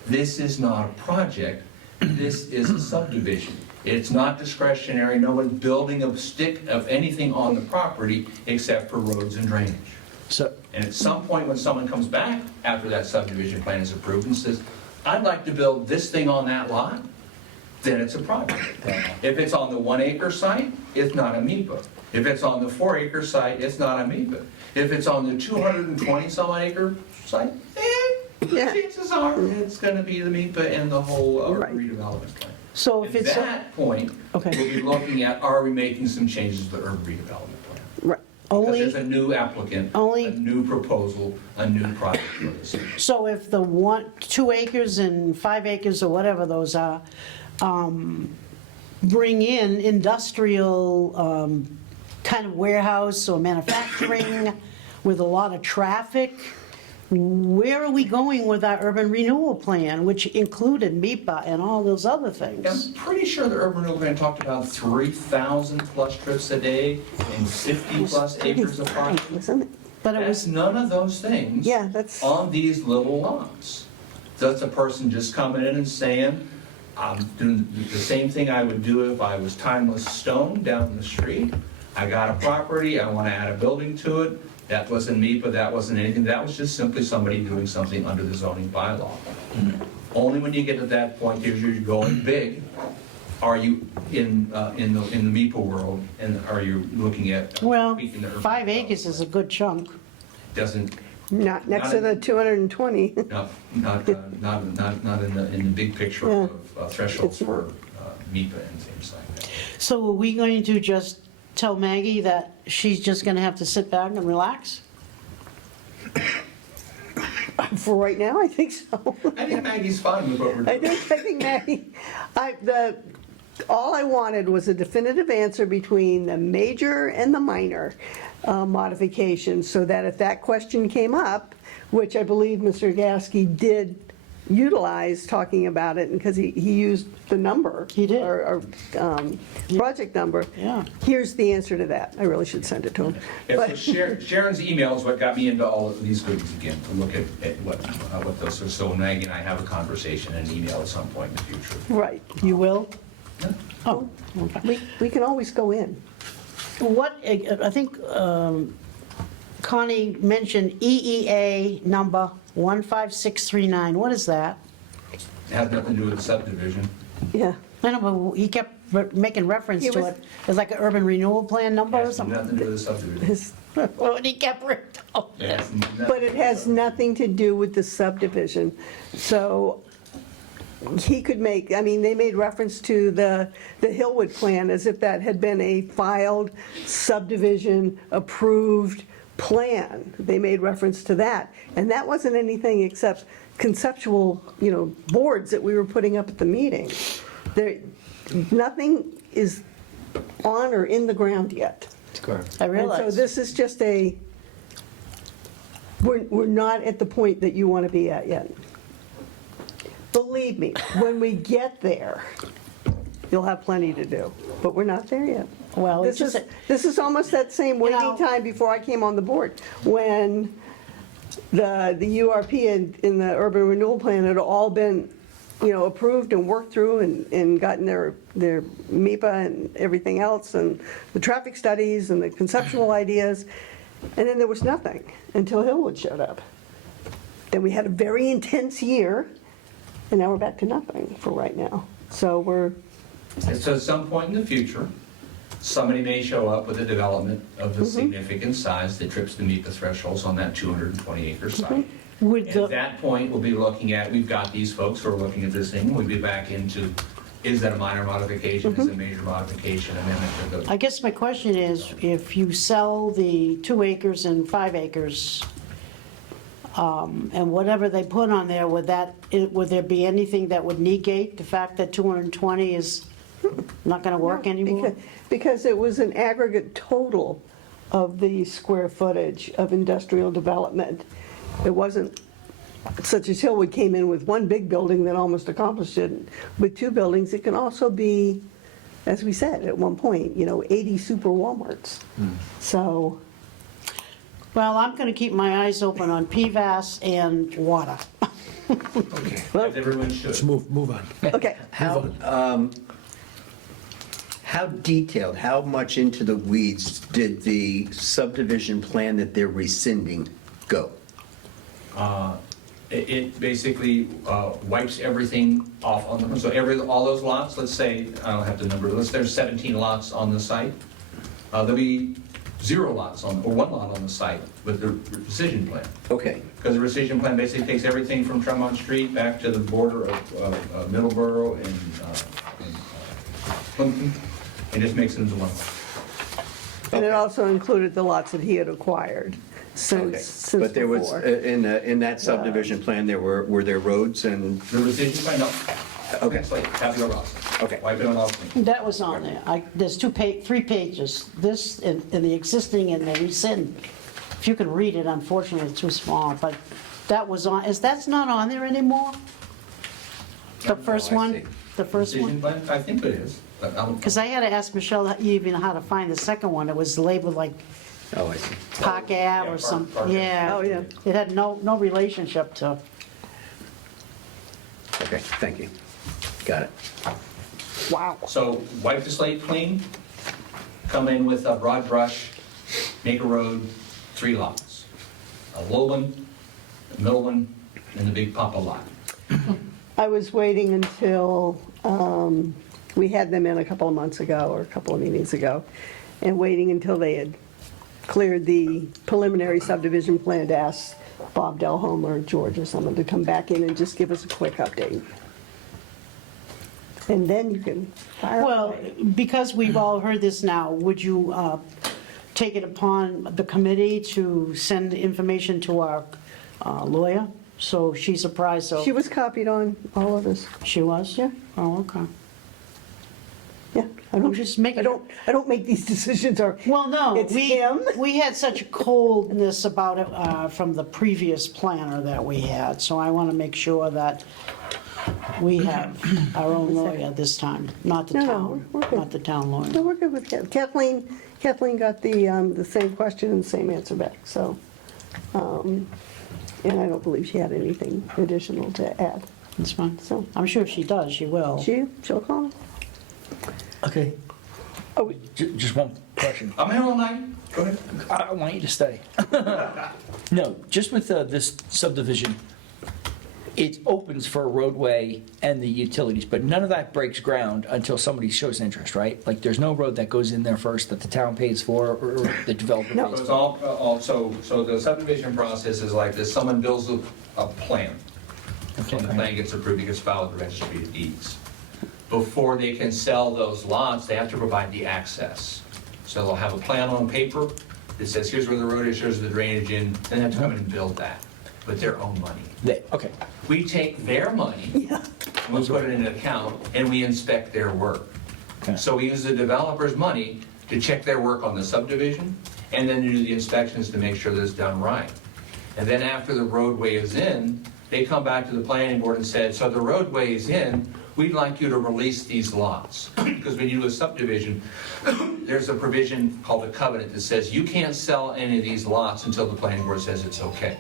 This is not a project, this is a subdivision. It's not discretionary, no one's building a stick of anything on the property except for roads and drainage. So, And at some point, when someone comes back after that subdivision plan is approved and says, I'd like to build this thing on that lot, then it's a project. If it's on the 1 acre site, it's not a MEPA. If it's on the 4 acre site, it's not a MEPA. If it's on the 220 some acre site, Yeah. chances are it's gonna be the MEPA and the whole Right. redevelopment plan. so if At it's, that point, we'll Okay. be looking at, are we making some changes to the urban redevelopment plan? Right. Because only, there's a new applicant, Only- a new proposal, a new project for this. so if the 2 acres and 5 acres or whatever those are, bring in industrial kind of warehouse or manufacturing with a lot of traffic, where are we going with our urban renewal plan, which included MEPA and all those other things? I'm pretty sure the urban renewal plan talked about 3,000 plus trips a day and 50 plus acres of parking. Isn't it? But it That's was, none of those things Yeah, that's, on these little lots. That's a person just coming in and saying, I'm doing the same thing I would do if I was Timeless Stone down the street. I got a property, I want to add a building to it. That wasn't MEPA, that wasn't anything, that was just simply somebody doing something under the zoning bylaw. Only when you get to that point, if you're going big, are you in the MEPA world, and are you looking at well, tweaking the urban 5 development acres is a plan? good chunk. Doesn't, not next to the 220. not in the big picture of thresholds It's not. for MEPA and things like that. So are we going to just tell Maggie that she's just gonna have to sit back and relax? For right now, I think so. I think Maggie's fine with what we're I doing. think Maggie, all I wanted was a definitive answer between the major and the minor modifications, so that if that question came up, which I believe Mr. Gasky did utilize talking about it, because he used the number. He did. Or project number. Yeah. Here's the answer to that. I really should send it to him. Yeah, so But- Sharon's email is what got me into all of these goodies again, to look at what those are. So Maggie and I have a conversation and email at some point in the future. Right. You will? Yeah. Oh, okay. We can always go in. What, I think Connie mentioned EEA number 15639. What is that? It has nothing to do with the subdivision. Yeah. I know, but he kept making reference It to was- it as like an urban renewal plan number It or has something. nothing to do with the subdivision. His- Well, and he kept ripped out. It has nothing- But it has nothing to do with the subdivision. So he could make, I mean, they made reference to the Hillwood plan as if that had been a filed subdivision approved plan. They made reference to that. And that wasn't anything except conceptual, boards that we were putting up at the meeting. Nothing is on or in the ground yet. I And so realize. this is just we're not at the point that you want to be at yet. Believe me, when we get there, you'll have plenty to do, but we're not there yet. Well, it's This just, this is almost that same waiting know- time before I came on the board, when the URP and the urban renewal plan had all been, approved and worked through and gotten their MEPA and everything else, and the traffic studies and the conceptual ideas, and then there was nothing until Hillwood showed up. Then we had a very intense year, and now we're back to nothing for right now. So we're, And so at some point in the future, Somebody may show up with a development of a significant size that trips to meet the thresholds on that 220-acre site. Would At the, that point, we'll be looking at, we've got these folks who are looking at this thing, we'll be back into, is that a minor modification, is it a major modification, amendment to the... I guess my question is, if you sell the 2 acres and 5 acres, and whatever they put on there, would there be anything that would negate the fact that 220 is not going to work anymore? Because it was an aggregate total of the square footage of industrial development. It wasn't such as Hillwood came in with one big building that almost accomplished it. With 2 buildings, it can also be, as we said at one point, 80 super Walmarts. So, Well, I'm going to keep my eyes open on PVAS and water. As everyone should. Let's move on. okay. How detailed, how much into the weeds did the subdivision plan that they're rescinding go? It basically wipes everything off on them. So all those lots, let's say, I don't have the number, there's 17 lots on the site. There'll be 0 lots or 1 lot on the site with the rescission plan. Okay, Because the rescission plan basically takes everything from Tremont Street back to the border of Middleborough and Plimpton, and just makes it into 1 lot. And it also included the lots that he had acquired okay. since But there was, before. in that subdivision plan, were there roads and, The rescission plan, no. Okay. It's like tabula rasa. Okay. Wipe it on all things. That was on there. There's 3 pages, this and the existing and the rescind. If you could read it, unfortunately, it's too small, but that was on, that's not on there anymore? The first I one? see. The first one? Rescission plan, I think it is. But I'll- Because I had to ask Michelle even how to find the second one. It was labeled like oh, I see. Park Ave Yeah, or Park something. Ave. Yeah. Oh, yeah. It had no relationship to, Okay, thank you. Got it. Wow. So wipe the slate clean, come in with a broad brush, make a road, 3 lots. A low one, a middle one, and the big papa lot. I was waiting until, we had them in a couple of months ago, or a couple of meetings ago, and waiting until they had cleared the preliminary subdivision plan to ask Bob Delholm or George or someone to come back in and just give us a quick update. And then you can fire well, away. because we've all heard this now, would you take it upon the committee to send information to our lawyer? So she's apprised, so She was copied on all of this. she was? Yeah. Oh, okay. Yeah. I'm just making- I don't make these decisions, or, Well, no, It's him. we had such a coldness about it from the previous planner that we had, so I want to make sure that we have our own lawyer this time, not the No, town, we're good. not the town no, lawyer. we're good with Kathleen. Kathleen got the same question and the same answer back, so, and I don't believe she had anything additional to add. That's fine. So- I'm sure if she does, she will. She'll call. Okay. Oh, Just one question. I'm here all night. Go ahead. I want you to stay. No, just with this subdivision, it opens for a roadway and the utilities, but none of that breaks ground until somebody shows interest, right? Like, there's no road that goes in there first that the town pays for or the developer No. So pays it's for? all, so the subdivision process is like this, someone builds a plan. So the plan gets approved, it gets filed with the registry of deeds. Before they can sell those lots, they have to provide the access. So they'll have a plan on paper that says, here's where the road is, here's the drainage in, then they have to come in and build that with their own money. Okay. We take their money, and we put it in an account, and we inspect their work. Okay. So we use the developer's money to check their work on the subdivision, and then do the inspections to make sure that it's done right. And then after the roadway is in, they come back to the planning board and said, so the roadway is in, we'd like you to release these lots. Because when you do a subdivision, there's a provision called a covenant that says you can't sell any of these lots until the planning board says it's okay.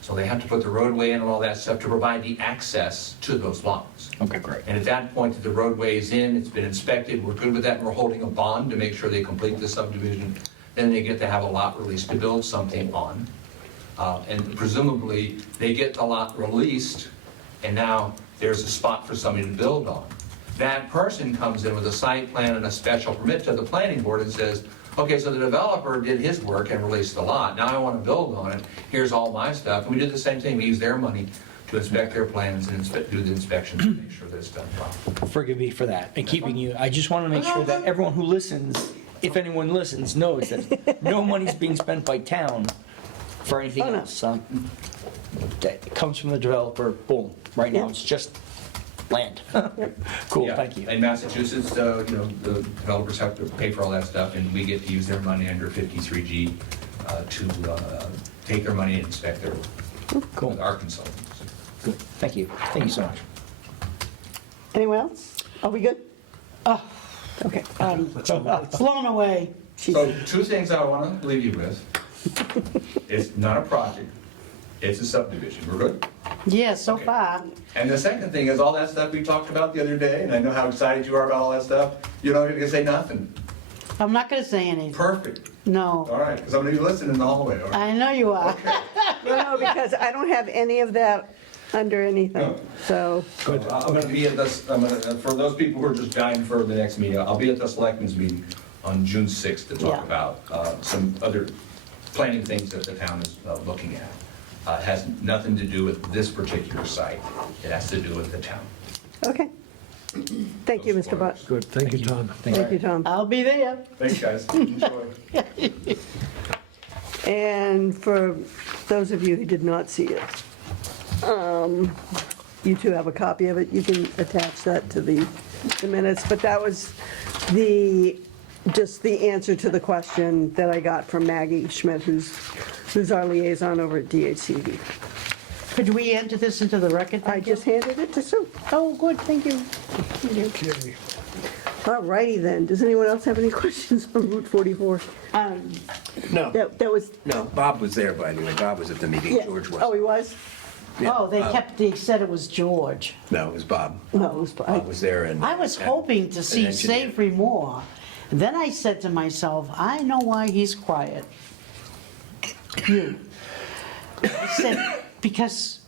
So they have to put the roadway in and all that stuff to provide the access to those lots. Okay, great. And at that point, that the roadway is in, it's been inspected, we're good with that, and we're holding a bond to make sure they complete the subdivision. Then they get to have a lot released to build something on. And presumably, they get the lot released, and now there's a spot for somebody to build on. that person comes in with a site plan and a special permit to the planning board and says, okay, so the developer did his work and released the lot, now I want to build on it, here's all my stuff. And we did the same thing, we used their money to inspect their plans and do the inspections and make sure that it's done properly. Forgive me for that, and keeping you, I just want to make sure that everyone who listens, if anyone listens, knows that no money's being spent by town for anything Oh, no. else. That comes from the developer, boom, right now, Yeah. it's just land. Cool, Yeah, thank you. In Massachusetts, the developers have to pay for all that stuff, and we get to use their money under 53G to take their money and inspect their, Cool. with our consultants. Good, thank you so much. Anyone else? Are we good? Oh. Okay. Blown away. So, two things I want to leave you with. It's not a project, it's a subdivision. We're good? Yeah, so Okay. far. And the second thing is all that stuff we talked about the other day, and I know how excited you are about all that stuff. You're not going to say nothing. I'm not going to say anything. Perfect. No. All right, because I'm going to be listening the whole way. All right? I know you are. No, because I don't have any of that under anything, No. so, I'm going to be at this, for those people who are just dying for the next meeting, I'll be at the selectmen's meeting on June 6th to talk Yeah. about some other planning things that the town is looking at. It has nothing to do with this particular site. It has to do with the town. okay. Thank you, Mr. Butt. Good, thank you, Tom. Thank you, Tom. I'll be there. Thanks, guys. Enjoy. And for those of you who did not see it, you two have a copy of it. You can attach that to the minutes. But that was just the answer to the question that I got from Maggie Schmidt, who's our liaison over at DHCD. Could we enter this into the record? I just handed it to Sue. Oh, good, thank you. Okay. All righty then. Does anyone else have any questions on Route 44? No, That was, no, Bob was there, by the way. Bob was at the meeting, yeah. George Oh, he was. was? Yeah, Oh, they said it was George. No, it was Bob. No, it was, Bob was there and. I was hoping to see engineer. Savory more. Then I said to myself, I know why he's quiet. You. I said, because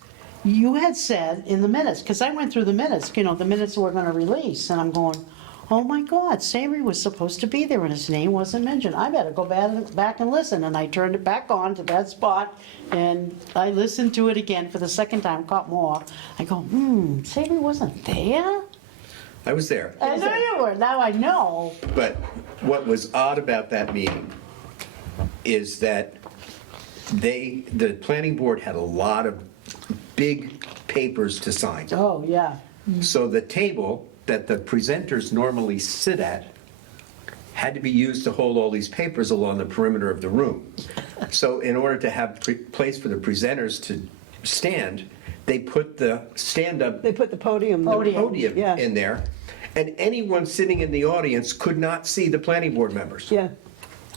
you had said in the minutes, because I went through the minutes, the minutes we're gonna release, and I'm going, oh my God, Savory was supposed to be there and his name wasn't mentioned. I better go back and listen. And I turned it back on to that spot and I listened to it again for the second time, caught more. I go, Savory wasn't there? I was there. I know you were, now I know. But what was odd about that meeting is that the planning board had a lot of big papers to sign. Oh, yeah. So the table that the presenters normally sit at had to be used to hold all these papers along the perimeter of the room. So in order to have place for the presenters to stand, they put the stand-up they put the podium. podium Yeah. in there, and anyone sitting in the audience could not see the planning board members. Yeah.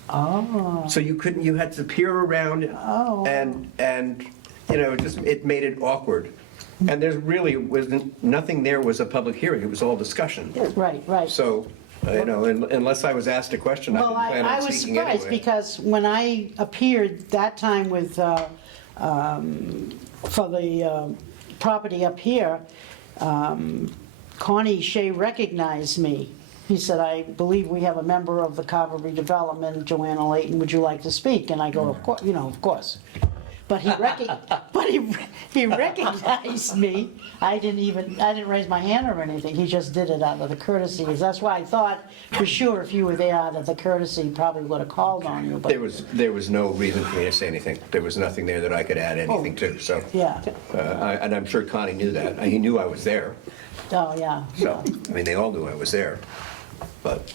Oh, So you couldn't, you had to peer around and, it made it awkward. And there really wasn't, nothing there was a public hearing, it was all discussion. right. So, unless I was asked a question, I Well, didn't plan I on was speaking surprised anyway. because when I appeared that time with, for the property up here, Connie Shea recognized me. He said, I believe we have a member of the Carver Redevelopment, Joanna Layton, would you like to speak? And I go, of course. But he recognized me. I didn't raise my hand or anything. He just did it out of the courtesies. That's why I thought, for sure, if you were there out of the courtesy, he probably would have called on you. But There was no reason for me to say anything. There was nothing there that I could add anything to, so. yeah, And I'm sure Connie knew that. He knew I was there, oh, yeah. so, they all knew I was there. But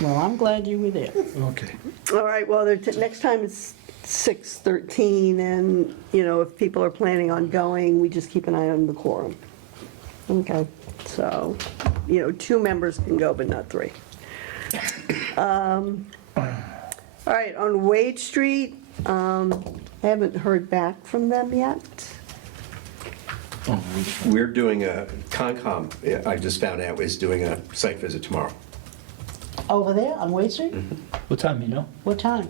Well, I'm glad you were there. Okay. All right, well, next time it's 6:13, and, if people are planning on going, we just keep an eye on the quorum. Okay, so, 2 members can go, but not 3. All right, on Wade Street, I haven't heard back from them yet. we're doing Concom, I just found out, is doing a site visit tomorrow. Over there on Wade Street? What time, you know? What time?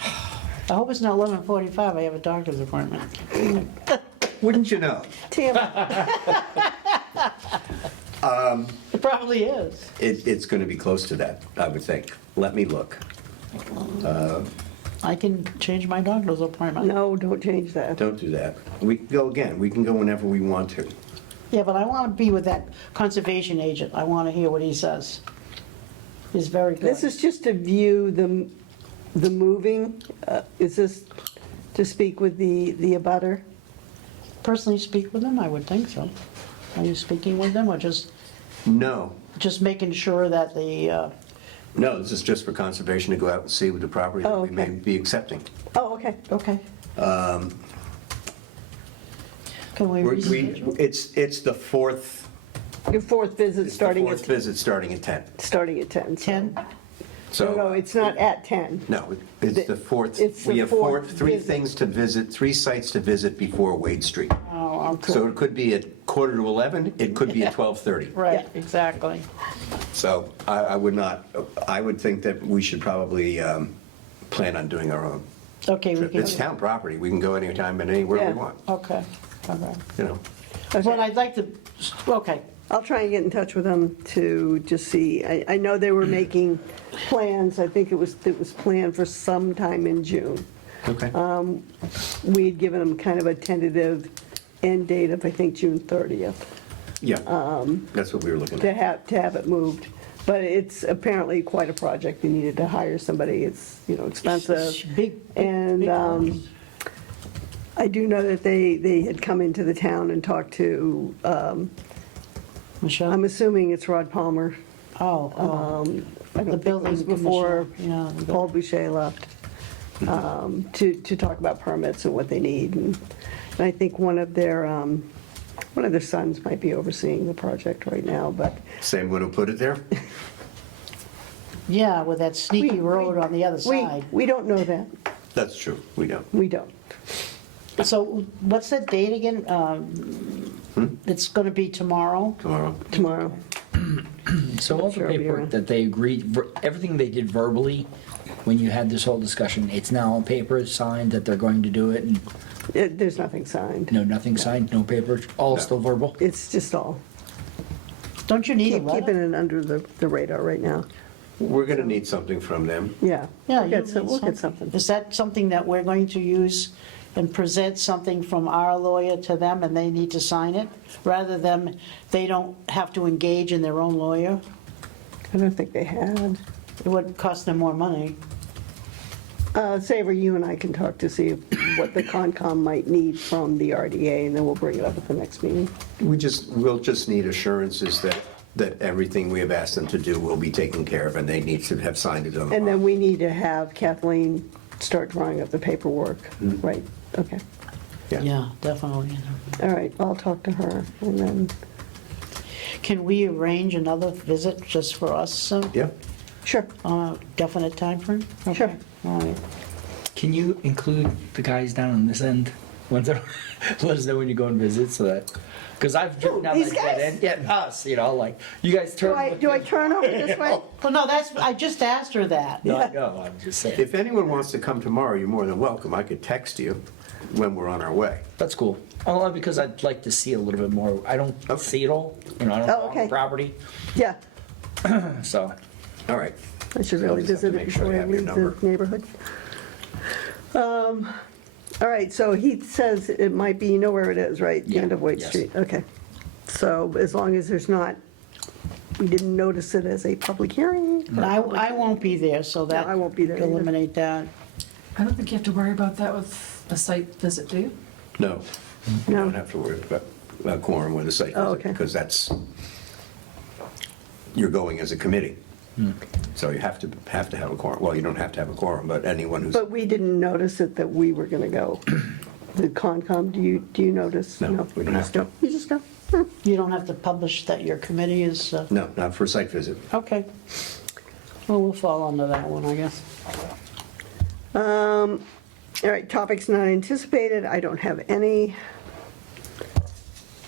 I hope it's not 11:45. I have a doctor's appointment. Wouldn't you know? Tim, It probably is. It's going to be close to that, I would think. Let me look. I can change my doctor's appointment. No, don't change that. Don't do that. We can go again. We can go whenever we want to. Yeah, but I want to be with that conservation agent. I want to hear what he says. He's very good. This is just to view the moving. Is this to speak with the abutter? Personally speak with him, I would think so. Are you speaking with them or just No, making sure that the, no, this is just for conservation to go out and see with the property that Oh, we may okay. be accepting. Oh, okay. okay. Can we reschedule? It's the fourth, Your fourth visit it's the starting fourth at, visit starting at 10. starting at 10. so- 10? No, no, So, it's not at 10. no, it's the fourth. It's the We have fourth three visit. things to visit, 3 sites to visit before Wade Street. Oh, okay. So it could be at 11:15, it could be at 12:30. Right, Yeah. exactly. So I would not, I would think that we should probably plan on doing our own Okay, we trip. can. It's town property, we can go anytime and anywhere Yeah. we want, Okay, okay. you know. But I'd like to, okay, I'll try and get in touch with them to just see. I know they were making plans. I think it was planned for sometime in June. Okay. We had given them kind of a tentative end date of, I think, June 30th Yeah, that's what we were looking to at. have it moved. But it's apparently quite a project. They needed to hire somebody. It's, expensive. big, And big ones. I do know that they had come into the town and talked to, Michelle? I'm assuming it's Rod Palmer. Oh, I don't the think it building was before commissioner. Yeah, the Paul Boucher left, to talk about permits and what they need. And I think one of their sons might be overseeing the project right now, but Same one who put it there? Yeah, with that sneaky We- road on the other side. we don't know that. That's true, we don't. We don't. So what's that date again? It's going to be tomorrow? Tomorrow. So all the Sure, I'll be paperwork around. that they agreed, everything they did verbally, when you had this whole discussion, it's now on paper, it's signed that they're going to do it, and There's nothing signed. no, nothing signed, no paper, all No. still verbal? It's just all, Don't you need a keeping letter? it under the radar right now. We're going to need something from them. Yeah. Yeah, We'll you get some- need we'll get something. Is that something that we're going to use and present something from our lawyer to them and they need to sign it? Rather than, they don't have to engage in their own lawyer? I don't think they had. It would cost them more money. Saver, you and I can talk to see what the Concom might need from the RDA, and then we'll bring it up at the next meeting. We'll just need assurances that everything we have asked them to do will be taken care of, and they need to have signed it on the And then bottom. we need to have Kathleen start drawing up the paperwork, right? Okay, Yeah, definitely. all right, I'll talk to her, and then, Can we arrange another visit just for us Yeah, sure, on a definite timeframe? Sure. Okay, all right. Can you include the guys down on this end? Once let us know when you go and visit, so that, because I've driven down these that dead guys? end. Yeah, us, like, you guys turn. do I turn over this way? Well, no, I just asked her that. No, I know, I'm just saying. if anyone wants to come tomorrow, you're more than welcome. I could text you when we're on our way. That's cool. Only because I'd like to see a little bit more. I don't Okay. see it all, I don't Oh, go on okay. the property, Yeah, so. All right. I should really I'll just have visit to it make sure before I I have your leave number. the neighborhood. All right, so he says it might be, you know where it is, right? The end Yeah, of Wade yes. Street, okay. So as long as there's not, we didn't notice it as a public hearing. And I won't be there, so that. I won't be there either. Eliminate that. I don't think you have to worry about that with a site visit, do you? No, you No. don't have to worry about quorum with the site Oh, visit, okay. because you're going as a committee. So you have to have a quorum. Well, you don't have to have a quorum, but anyone who's, But we didn't notice it that we were gonna go. The Concom, do you notice? No, we don't You have just to. go. You just go? You don't have to publish that your committee is, no, not for a site visit. okay. Well, we'll fall under that one, I guess. All right, topics not anticipated, I don't have any.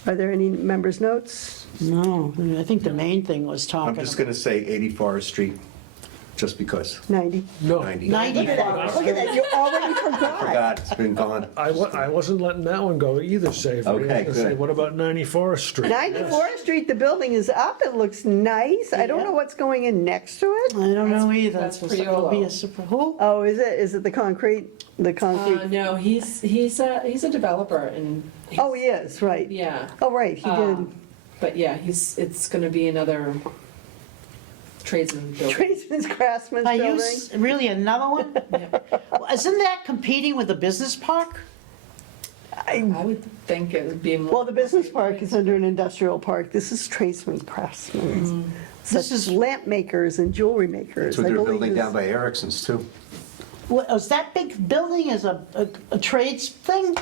Are there any members' notes? No, I think the main thing was I'm talking. just going to say 80 Forest Street, just because. 90. No, 90. 90. Look at that, you already forgot. Forgot, it's been gone. I wasn't letting that one go either, Savory. I was Okay, gonna say, good. what about 94th Street? 94th Street, the building is up, it looks nice. I don't know what's going in next to it. I don't know either. that's It'll be Priolo. a surprise. Who? Oh, is it? Is it the concrete? The concrete? No, he's a developer and. Oh, he is, right. Yeah. Oh, right, he did. But yeah, it's gonna be another tradesman building. Tradesman's Craftsman's Are you building. really another one? Isn't that competing with the business park? I would think it would be more. Well, the business park is under an industrial park. This is Tradesman's Craftsman's. This is lamp makers and jewelry makers. That's what I they're believe building this- down by Erickson's too. Was that big building is a trades thing?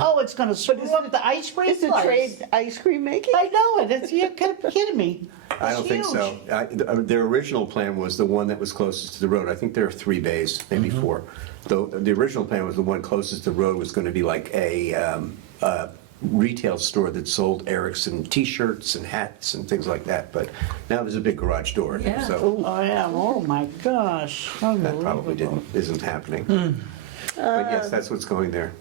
Oh, it's gonna screw up the ice cream It's a place. trade ice cream making? I know it, it's, you're kidding me. I don't It's think so. huge. Their original plan was the one that was closest to the road. I think there are 3 bays, maybe 4. Though the original plan was the one closest to the road was going to be like a retail store that sold Erickson T-shirts and hats and things like that. But now there's a big garage door, Yeah. so Oh, yeah, oh my gosh. that probably isn't happening. But yes, that's what's going there.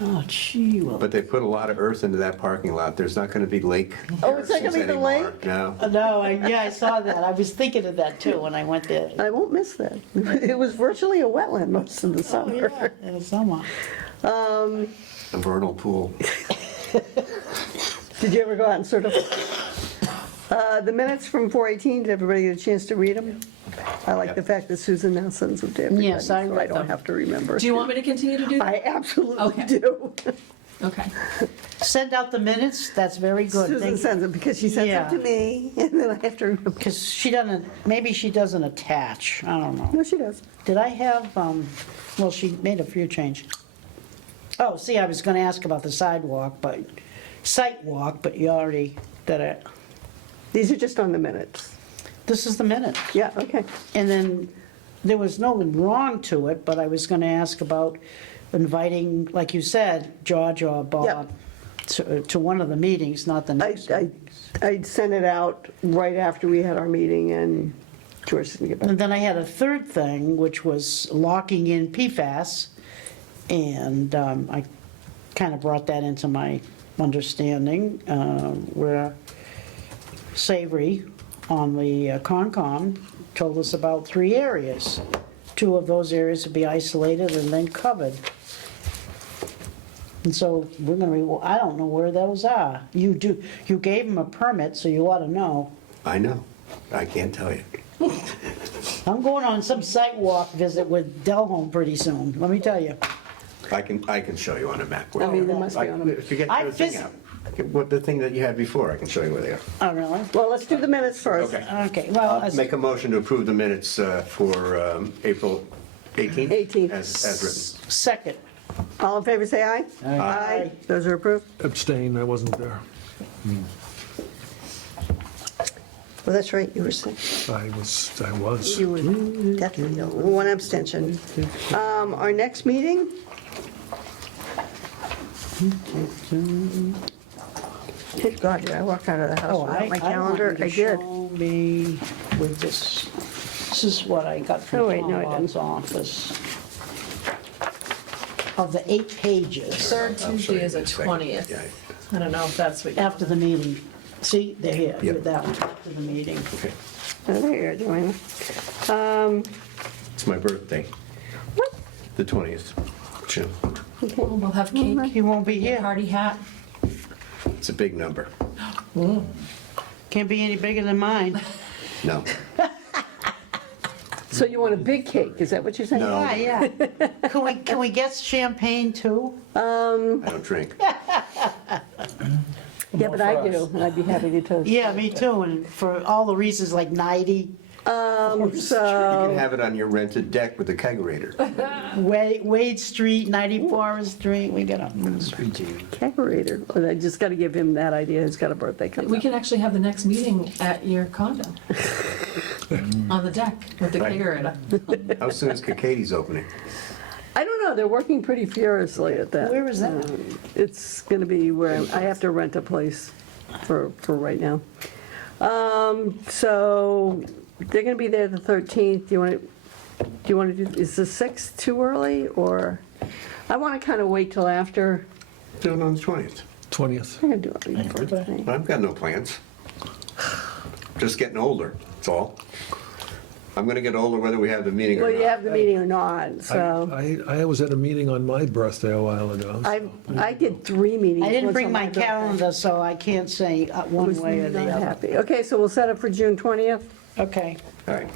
Oh, gee, well. But they put a lot of earth into that parking lot. There's not going to be Lake Oh, it's not gonna Erickson's be the anymore. lake? No. No, I saw that. I was thinking of that too when I went there. I won't miss that. It was virtually a wetland most of the Oh, summer. yeah, in the summer. A vernal pool. Did you ever go out and certify? The minutes from 4:18, did everybody get a chance to read them? I like the fact that Susan now sends them to everybody. Yes, I so read don't them. have to remember. Do you want me to continue to do that? I absolutely Okay. do. Okay. Send out the minutes, that's very good. Susan sends them because she sends Yeah. them to me, and then I have to remember. Because she doesn't, maybe she doesn't attach, I don't know. No, she does. Did I have, well, she made a few changes. Oh, see, I was gonna ask about the site walk, but you already did it. These are just on the minutes. This is the minute. Yeah, okay. And then, there was no wrong to it, but I was gonna ask about inviting, like you said, George or Bob to one of the meetings, not the next one. I sent it out right after we had our meeting, and George didn't get back. And then I had a third thing, which was locking in PFAS, and I kind of brought that into my understanding, where Savory on the Concom told us about 3 areas. 2 of those areas would be isolated and then covered. And so we're gonna, I don't know where those are. You gave them a permit, so you ought to know. I know. I can't tell you. I'm going on some site walk visit with Delhome pretty soon, let me tell you. I can show you on a map. I mean, they must be on them. If you get I the thing vis- out. What, the thing that you had before, I can show you where they are. Oh, really? Well, let's do the minutes first. Okay. Okay, well, I'll make a motion to approve the minutes for April 18th. 18th. As written. second. All in favor, say aye. Aye. Those are approved. Abstain, I wasn't there. Well, that's right, you were sick. I was. You were definitely ill. 1 abstention. Our next meeting? Good God, did I walk out of the house Oh, without my calendar? want you I to did. show me with this. This is what I got Oh, from wait, no, Tom I Bob's office. Of the 8 pages Third I'll show Tuesday you is the in a second. 20th. Yeah. I don't know if that's what you. after the meeting. See, they're here, Yep. that one, after the meeting. Okay. Oh, there you are, Joanna. It's my birthday. What? The 20th. June. We'll have cake, He won't be here. party hat. It's a big number. Can't be any bigger than mine. No. So you want a big cake, is that what you're saying? No. Yeah. Can we get champagne too? I don't drink. Yeah, but I do, and I'd be happy to toast. Yeah, me too, and for all the reasons like 90, You So, can have it on your rented deck with a kegerator. Wade Street, 90 Forest Street, we got a. kegerator, oh, I just gotta give him that idea, he's got a birthday coming We up. can actually have the next meeting at your condo. On the deck with the Right. kegerator. How soon is Kakadi's opening? I don't know, they're working pretty furiously at that. Where is that? It's gonna be where, I have to rent a place for right now. So, they're gonna be there the 13th, you want Do you want to do, is the 6th too early, or, I want to kind of wait till after, Do it on the 20th. 20th. I'm going to do it before the thing. I've got no plans. Just getting older, that's all. I'm going to get older whether we have the meeting or Well, you not. have the meeting or not, so. I was at a meeting on my birthday a while ago. I did 3 meetings. I didn't once bring on my birthday. calendar, so I can't say one Was way or the not other. happy. Okay, so we'll set it for June 20th Okay. All right.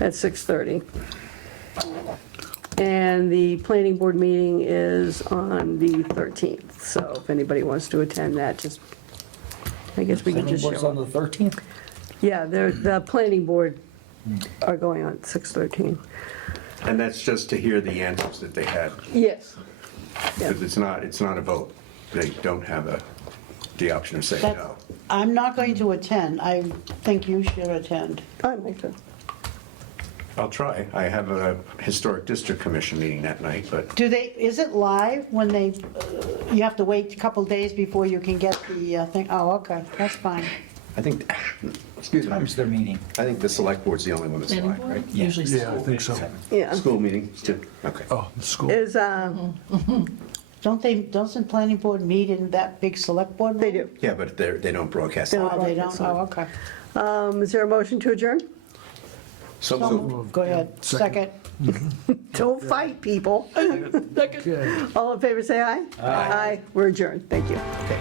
at 6:30. And the planning board meeting is on the 13th, so if anybody wants to attend that, just, I guess we could Planning just board's show on up. the 13th? Yeah, the planning board are going on 6:13. And that's just to hear the answers that they had, Yes. Yeah. because it's not a vote. They don't have the option of saying That- no. I'm not going to attend. I think you should attend. I like that. I'll try. I have a historic district commission meeting that night, but Is it live when they, you have to wait a couple days before you can get the thing? Oh, okay, that's fine. I think, excuse me, Time's their meeting. I think the select board's the only one that's Planning live, board? right? Usually Yeah, I think so. Yeah. School meetings too? Okay. Oh, the school. Is, Doesn't planning board meet in that big select board? they do. Yeah, but they don't broadcast. They it. don't. Oh, they don't? Oh, okay. Is there a motion to adjourn? So So moved. moved. Go ahead. Second. Second. Don't fight, people. Okay. All in favor, say aye. Aye. We're adjourned. Thank you. Okay.